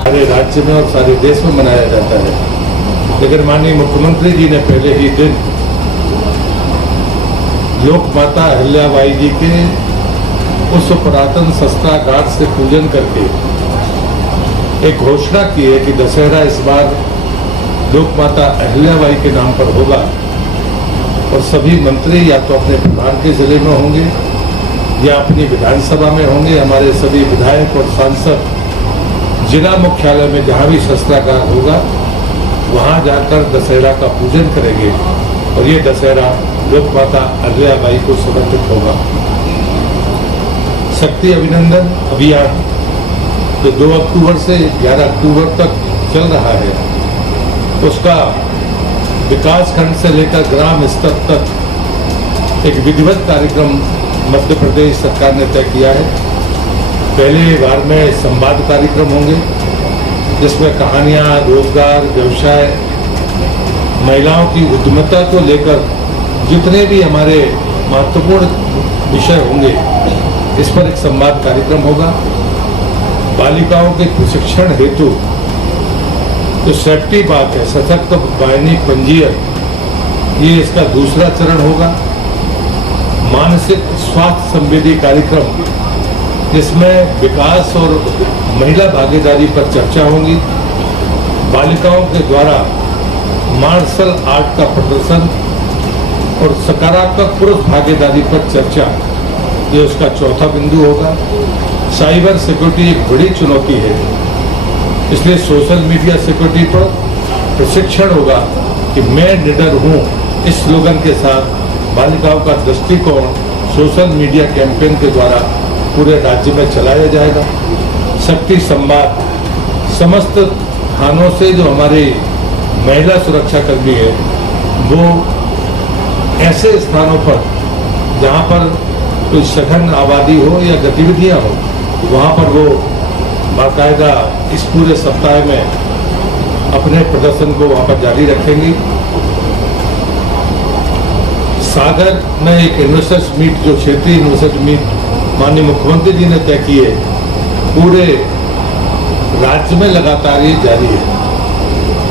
सारे राज्य में और सारे देश में मनाया जाता है। लेकिन माननीय मुख्यमंत्री जी ने पहले ही दिन लोक माता अहिल्याबाई जी के उस पुरातन शस्त्रागार से पूजन करके एक घोषणा की है कि दशहरा इस बार लोक माता अहिल्याबाई के नाम पर होगा और सभी मंत्री या तो अपने प्रधान के जिले में होंगे या अपनी विधानसभा में होंगे। हमारे सभी विधायक और सांसद जिला मुख्यालय में जहाँ भी शस्त्रागार होगा वहाँ जाकर दशहरा का पूजन करेंगे और ये दशहरा लोक माता अहिल्याबाई को समर्पित होगा। शक्ति अभिनंदन अभियान जो 2 अक्टूबर से 11 अक्टूबर तक चल रहा है, उसका विकास खंड से लेकर ग्राम स्तर तक एक विधिवत कार्यक्रम मध्य प्रदेश सरकार ने तय किया है। पहले बार में संवाद कार्यक्रम होंगे जिसमें कहानियाँ, रोजगार, व्यवसाय, महिलाओं की उद्यमिता को लेकर जितने भी हमारे महत्वपूर्ण विषय होंगे इस पर एक संवाद कार्यक्रम होगा। बालिकाओं के प्रशिक्षण हेतु जो सेफ्टी बात है, सशक्त वाहिनी पंजीयन, ये इसका दूसरा चरण होगा। मानसिक स्वास्थ्य संवेदी कार्यक्रम जिसमें विकास और महिला भागीदारी पर चर्चा होगी। बालिकाओं के द्वारा मार्शल आर्ट का प्रदर्शन और सकारात्मक पुरुष भागीदारी पर चर्चा, ये उसका चौथा बिंदु होगा। साइबर सिक्योरिटी एक बड़ी चुनौती है, इसलिए सोशल मीडिया सिक्योरिटी पर प्रशिक्षण होगा कि मैं निडर हूँ। इस स्लोगन के साथ बालिकाओं का दृष्टिकोण सोशल मीडिया कैंपेन के द्वारा पूरे राज्य में चलाया जाएगा। शक्ति संवाद समस्त थानों से जो हमारे महिला सुरक्षा कर्मी है वो ऐसे स्थानों पर जहाँ पर कोई सघन आबादी हो या गतिविधियाँ हो वहाँ पर वो बाकायदा इस पूरे सप्ताह में अपने प्रदर्शन को वहाँ पर जारी रखेंगी। सागर में एक इन्वेस्टर्स मीट, जो क्षेत्रीय इन्वेस्टर्स मीट माननीय मुख्यमंत्री जी ने तय की है, पूरे राज्य में लगातार ये जारी है।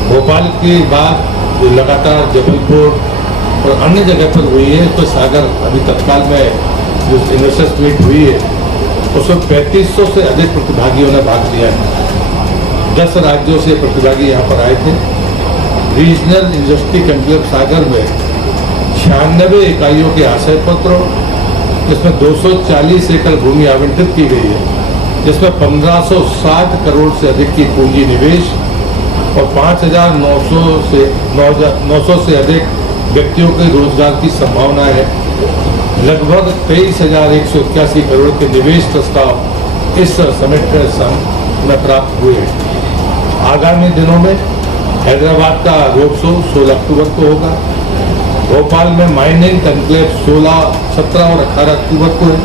भोपाल के बाद जो लगातार जबलपुर और अन्य जगह पर हुई है, तो सागर अभी तत्काल में जो इन्वेस्टर्स मीट हुई है उसमें 3500 से अधिक प्रतिभागियों ने भाग लिया है। 10 राज्यों से प्रतिभागी यहाँ पर आए थे। रीजनल इंडस्ट्री कॉन्क्लेव सागर में 96 इकाइयों के आशय पत्र, जिसमें 240 एकड़ भूमि आवंटित की गई है, जिसमें 1560 करोड़ से अधिक की पूंजी निवेश और 5,900 से अधिक व्यक्तियों के रोजगार की संभावना है। लगभग 23,181 करोड़ के निवेश प्रस्ताव इस समिट में प्राप्त हुए हैं। आगामी दिनों में हैदराबाद का रोड शो 16 अक्टूबर को होगा। भोपाल में माइनिंग कॉन्क्लेव 16, 17 और 18 अक्टूबर को है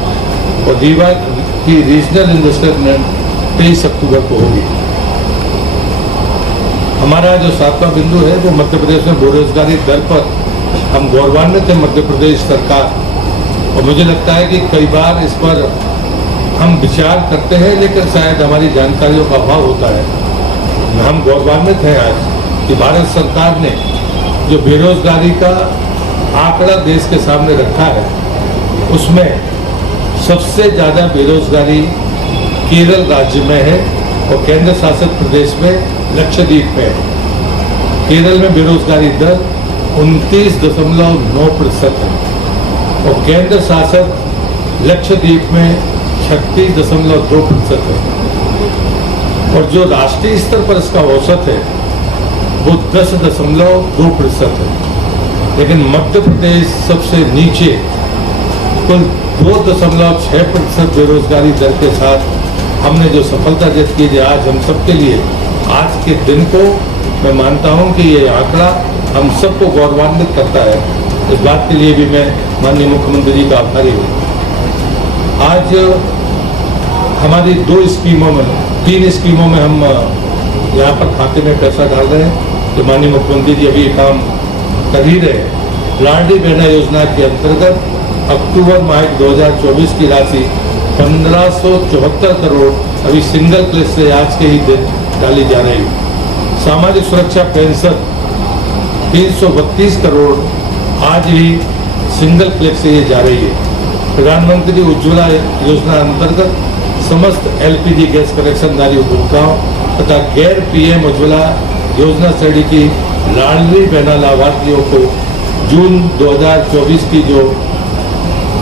और रीवा की रीजनल इन्वेस्टमेंट 23 अक्टूबर को होगी। हमारा जो 7वां बिंदु है वो मध्य प्रदेश में बेरोजगारी दर पर हम गौरवान्वित है मध्य प्रदेश सरकार, और मुझे लगता है कि कई बार इस पर हम विचार करते हैं लेकिन शायद हमारी जानकारियों का अभाव होता है। हम गौरवान्वित हैं आज कि भारत सरकार ने जो बेरोजगारी का आंकड़ा देश के सामने रखा है उसमें सबसे ज़्यादा बेरोजगारी केरल राज्य में है और केंद्र शासित प्रदेश में लक्षद्वीप में है। केरल में बेरोजगारी दर 29.9% है और केंद्र शासित लक्षद्वीप में 36.2% है और जो राष्ट्रीय स्तर पर इसका औसत है वो 10.2% है। लेकिन मध्य प्रदेश सबसे नीचे कुल 2.6% बेरोजगारी दर के साथ हमने जो सफलता अर्जित की है, आज हम सबके लिए आज के दिन को मैं मानता हूं कि ये आंकड़ा हम सबको गौरवान्वित करता है। इस बात के लिए भी मैं माननीय मुख्यमंत्री जी का आभारी हूँ। आज हमारी 2 स्कीमों में 3 स्कीमों में हम यहाँ पर खाते में पैसा डाल रहे हैं, तो माननीय मुख्यमंत्री जी अभी काम कर ही रहे हैं। लाडली बहना योजना के अंतर्गत अक्टूबर माह 2024 की राशि 1574 करोड़ अभी सिंगल क्लिक से आज के ही दिन डाली जा रही है। सामाजिक सुरक्षा पेंशन 332 करोड़ आज ही सिंगल क्लिक से ये जा रही है। प्रधानमंत्री उज्ज्वला योजना अंतर्गत समस्त एलपीजी गैस कनेक्शनधारी उपभोक्ताओं तथा गैर पीएम उज्ज्वला योजना श्रेणी की लाडली बहना लाभार्थियों को जून 2024 की जो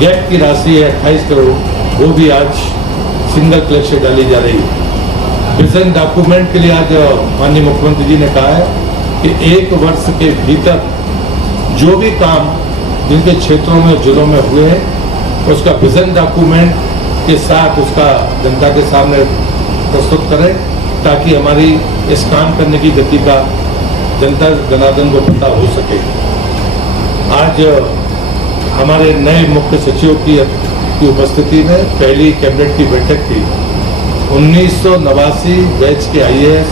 गैप की राशि है 28 करोड़, वो भी आज सिंगल क्लिक से डाली जा रही है। विजन डॉक्यूमेंट के लिए आज माननीय मुख्यमंत्री जी ने कहा है कि 1 वर्ष के भीतर जो भी काम जिनके क्षेत्रों में जिलों में हुए हैं उसका विजन डॉक्यूमेंट के साथ उसका जनता के सामने प्रस्तुत करें, ताकि हमारी इस काम करने की गति का जनता जनार्दन को पता हो सके। आज हमारे नए मुख्य सचिव की उपस्थिति में पहली कैबिनेट की बैठक थी। 1989 बैच के आईएएस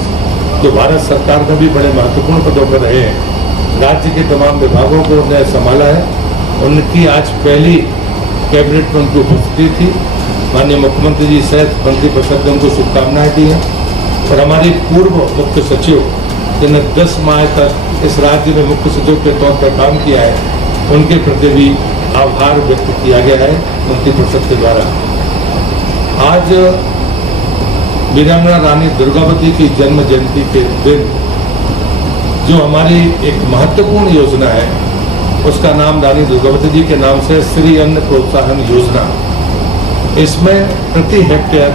जो भारत सरकार में भी बड़े महत्वपूर्ण पदों पर रहे हैं, राज्य के तमाम विभागों को उन्हें संभाला है, उनकी आज पहली कैबिनेट में उनकी उपस्थिति थी। माननीय मुख्यमंत्री जी सहित मंत्रिपरिषद ने उनको शुभकामनाएं दी हैं और हमारी पूर्व मुख्य सचिव जिन्हें 10 माह तक इस राज्य में मुख्य सचिव के तौर पर काम किया है, उनके प्रति भी आभार व्यक्त किया गया है मंत्रिपरिषद के द्वारा। आज वीरांगना रानी दुर्गावती की जन्म जयंती के दिन जो हमारी एक महत्वपूर्ण योजना है, उसका नाम रानी दुर्गावती जी के नाम से श्री अन्न प्रोत्साहन योजना। इसमें प्रति हेक्टेयर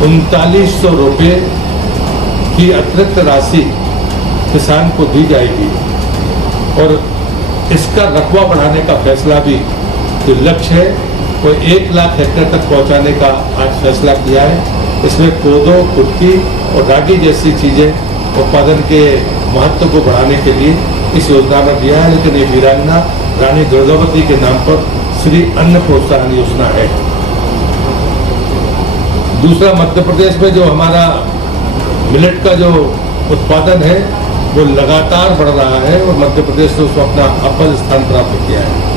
3900 रुपये की अतिरिक्त राशि किसान को दी जाएगी और इसका रकबा बढ़ाने का फैसला भी जो लक्ष्य है वो 1 लाख हेक्टेयर तक पहुंचाने का आज फैसला किया है। इसमें कोदो, कुटकी और रागी जैसी चीजें उत्पादन के महत्व को बढ़ाने के लिए इस योजना में दिया है, लेकिन ये वीरांगना रानी दुर्गावती के नाम पर श्री अन्न प्रोत्साहन योजना है। दूसरा, मध्य प्रदेश में जो हमारा मिलेट का जो उत्पादन है वो लगातार बढ़ रहा है और मध्य प्रदेश ने उसमें अपना अव्वल स्थान प्राप्त किया है।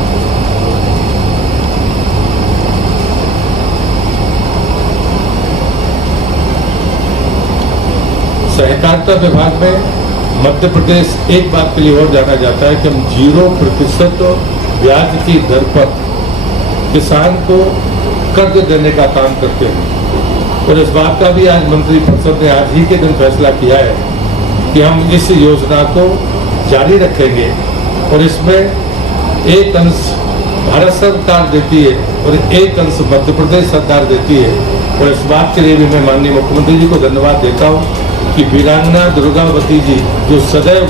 सहकारिता विभाग में मध्य प्रदेश एक बात के लिए और जाना जाता है कि हम 0% ब्याज की दर पर किसान को कर्ज देने का काम करते हैं और इस बात का भी आज मंत्रिपरिषद ने आज ही के दिन फैसला किया है कि हम इस योजना को जारी रखेंगे और इसमें एक अंश भारत सरकार देती है और एक अंश मध्य प्रदेश सरकार देती है। और इस बात के लिए भी मैं माननीय मुख्यमंत्री जी को धन्यवाद देता हूँ कि वीरांगना दुर्गावती जी जो सदैव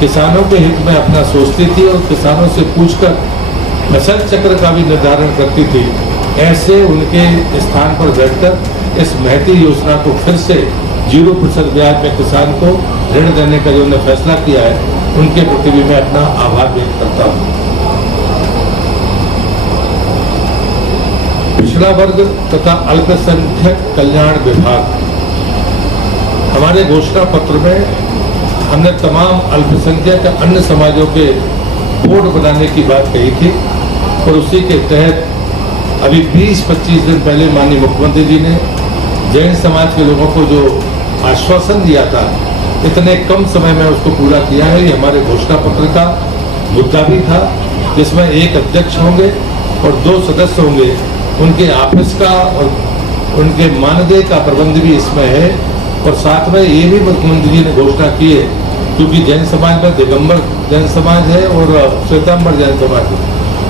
किसानों के हित में अपना सोचती थी और किसानों से पूछकर फसल चक्र का भी निर्धारण करती थी, ऐसे उनके स्थान पर बैठकर इस महती योजना को फिर से 0% ब्याज में किसान को ऋण देने का जो उन्होंने फैसला किया है, उनके प्रति भी मैं अपना आभार व्यक्त करता हूँ। पिछड़ा वर्ग तथा अल्पसंख्यक कल्याण विभाग, हमारे घोषणा पत्र में हमने तमाम अल्पसंख्यक अन्य समाजों के बोर्ड बनाने की बात कही थी और उसी के तहत अभी 20-25 दिन पहले माननीय मुख्यमंत्री जी ने जैन समाज के लोगों को जो आश्वासन दिया था, इतने कम समय में उसको पूरा किया है। ये हमारे घोषणा पत्र का मुद्दा भी था, जिसमें एक अध्यक्ष होंगे और 2 सदस्य होंगे। उनके ऑफिस का और उनके मानदेय का प्रबंध भी इसमें है और साथ में ये भी मुख्यमंत्री जी ने घोषणा की है, क्योंकि जैन समाज में दिगंबर जैन समाज है और श्वेतांबर जैन समाज है,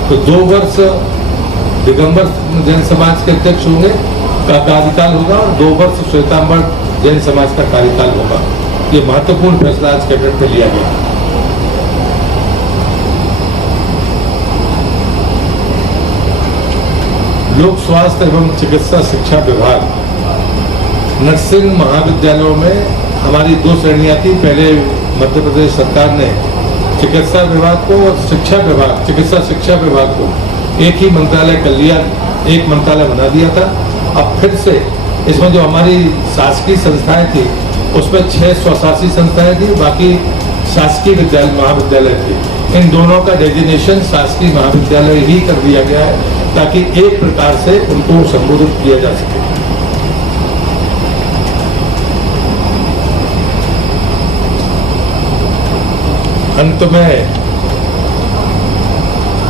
तो 2 वर्ष दिगंबर जैन समाज के अध्यक्ष होंगे का कार्यकाल होगा और 2 वर्ष श्वेतांबर जैन समाज का कार्यकाल होगा। ये महत्वपूर्ण फैसला आज कैबिनेट में लिया गया। लोक स्वास्थ्य एवं चिकित्सा शिक्षा विभाग, नर्सिंग महाविद्यालयों में हमारी 2 श्रेणियां थी। पहले मध्य प्रदेश सरकार ने चिकित्सा विभाग को और शिक्षा विभाग, चिकित्सा शिक्षा विभाग को एक ही मंत्रालय कर लिया, एक मंत्रालय बना दिया था। अब फिर से इसमें जो हमारी शासकीय संस्थाएं थी उसमें 6 स्वशासी संस्थाएं थी, बाकी शासकीय विद्यालय महाविद्यालय थे। इन दोनों का डेजिग्नेशन शासकीय महाविद्यालय ही कर दिया गया है, ताकि एक प्रकार से उनको संबोधित किया जा सके। अंत में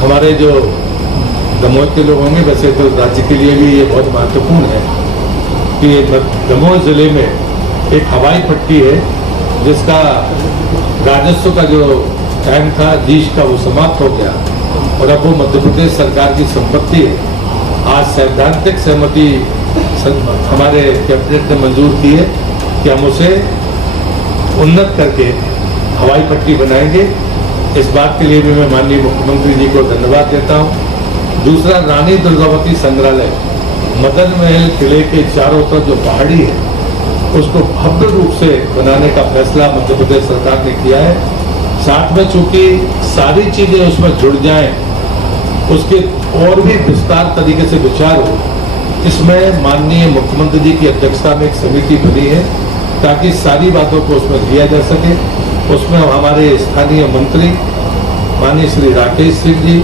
हमारे जो दमोह के लोग होंगे, वैसे तो राज्य के लिए भी ये बहुत महत्वपूर्ण है कि दमोह जिले में एक हवाई पट्टी है जिसका राजस्व का जो टाइम था लीज का वो समाप्त हो गया और अब वो मध्य प्रदेश सरकार की संपत्ति है। आज सैद्धांतिक सहमति हमारे कैबिनेट ने मंजूर की है कि हम उसे उन्नत करके हवाई पट्टी बनाएंगे। इस बात के लिए भी मैं माननीय मुख्यमंत्री जी को धन्यवाद देता हूँ। दूसरा, रानी दुर्गावती संग्रहालय मदन महल किले के चारों तरफ जो पहाड़ी है उसको भव्य रूप से बनाने का फैसला मध्य प्रदेश सरकार ने किया है। साथ में चूंकि सारी चीजें उसमें जुड़ जाएं, उसके और भी विस्तार तरीके से विचार हो, इसमें माननीय मुख्यमंत्री जी की अध्यक्षता में एक समिति बनी है ताकि सारी बातों को उसमें लिया जा सके। उसमें हमारे स्थानीय मंत्री माननीय श्री राकेश सिंह जी,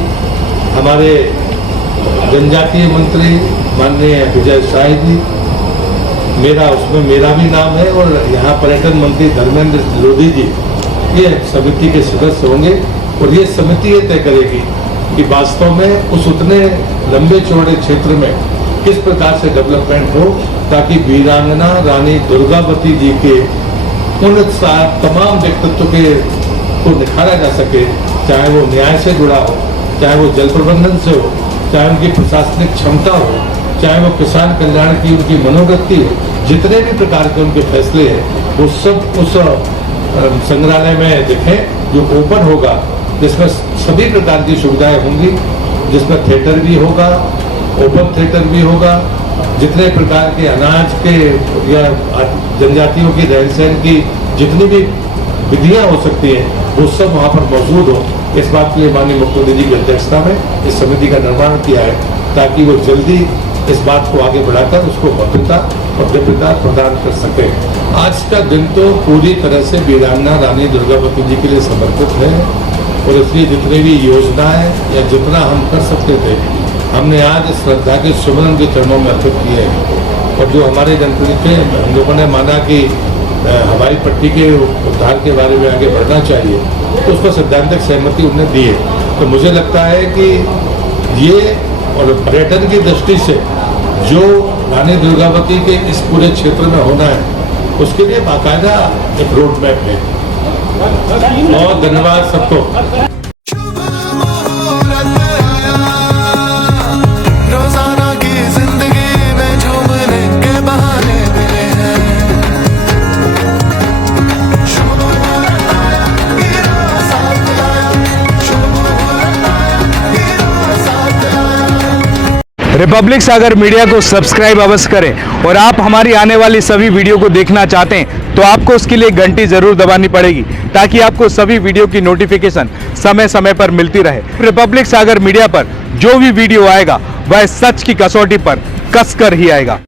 हमारे जनजातीय मंत्री माननीय विजय शाह जी, उसमें मेरा भी नाम है और यहाँ पर्यटन मंत्री धर्मेंद्र लोधी जी ये समिति के सदस्य होंगे और ये समिति ये तय करेगी कि वास्तव में उस उतने लंबे चौड़े क्षेत्र में किस प्रकार से डेवलपमेंट हो ताकि वीरांगना रानी दुर्गावती जी के उन तमाम व्यक्तित्व को निखारा जा सके, चाहे वो न्याय से जुड़ा हो, चाहे वो जल प्रबंधन से हो, चाहे उनकी प्रशासनिक क्षमता हो, चाहे वो किसान कल्याण की उनकी मनोवृत्ति हो, जितने भी प्रकार के उनके फैसले हैं वो सब उस संग्रहालय में दिखें जो ओपन होगा, जिसमें सभी प्रकार की सुविधाएं होंगी, जिसमें थिएटर भी होगा, ओपन थिएटर भी होगा, जितने प्रकार के अनाज के या जनजातियों की रहन सहन की जितनी भी विधियां हो सकती हैं वो सब वहाँ पर मौजूद हो। इस बात के लिए माननीय मुख्यमंत्री जी की अध्यक्षता में इस समिति का निर्माण किया है ताकि वो जल्दी इस बात को आगे बढ़ाकर उसको भव्यता और दिव्यता प्रदान कर सके। आज का दिन तो पूरी तरह से वीरांगना रानी दुर्गावती जी के लिए समर्पित है और इसलिए जितनी भी योजनाएं या जितना हम कर सकते थे हमने आज श्रद्धा के सुमरन के चरणों में अर्पित किए हैं। और जो हमारे जनप्रतिनिधि थे, हम लोगों ने माना कि हवाई पट्टी के उद्धार के बारे में आगे बढ़ना चाहिए, तो उस पर सैद्धांतिक सहमति उन्होंने दी है। तो मुझे लगता है कि ये और पर्यटन की दृष्टि से जो रानी दुर्गावती के इस पूरे क्षेत्र में होना है उसके लिए बाकायदा एक रोड मैप है। बहुत धन्यवाद सबको। रिपब्लिक सागर मीडिया को सब्सक्राइब अवश्य करें और आप हमारी आने वाली सभी वीडियो को देखना चाहते हैं तो आपको उसके लिए घंटी जरूर दबानी पड़ेगी ताकि आपको सभी वीडियो की नोटिफिकेशन समय समय पर मिलती रहे। रिपब्लिक सागर मीडिया पर जो भी वीडियो आएगा वह सच की कसौटी पर कसकर ही आएगा।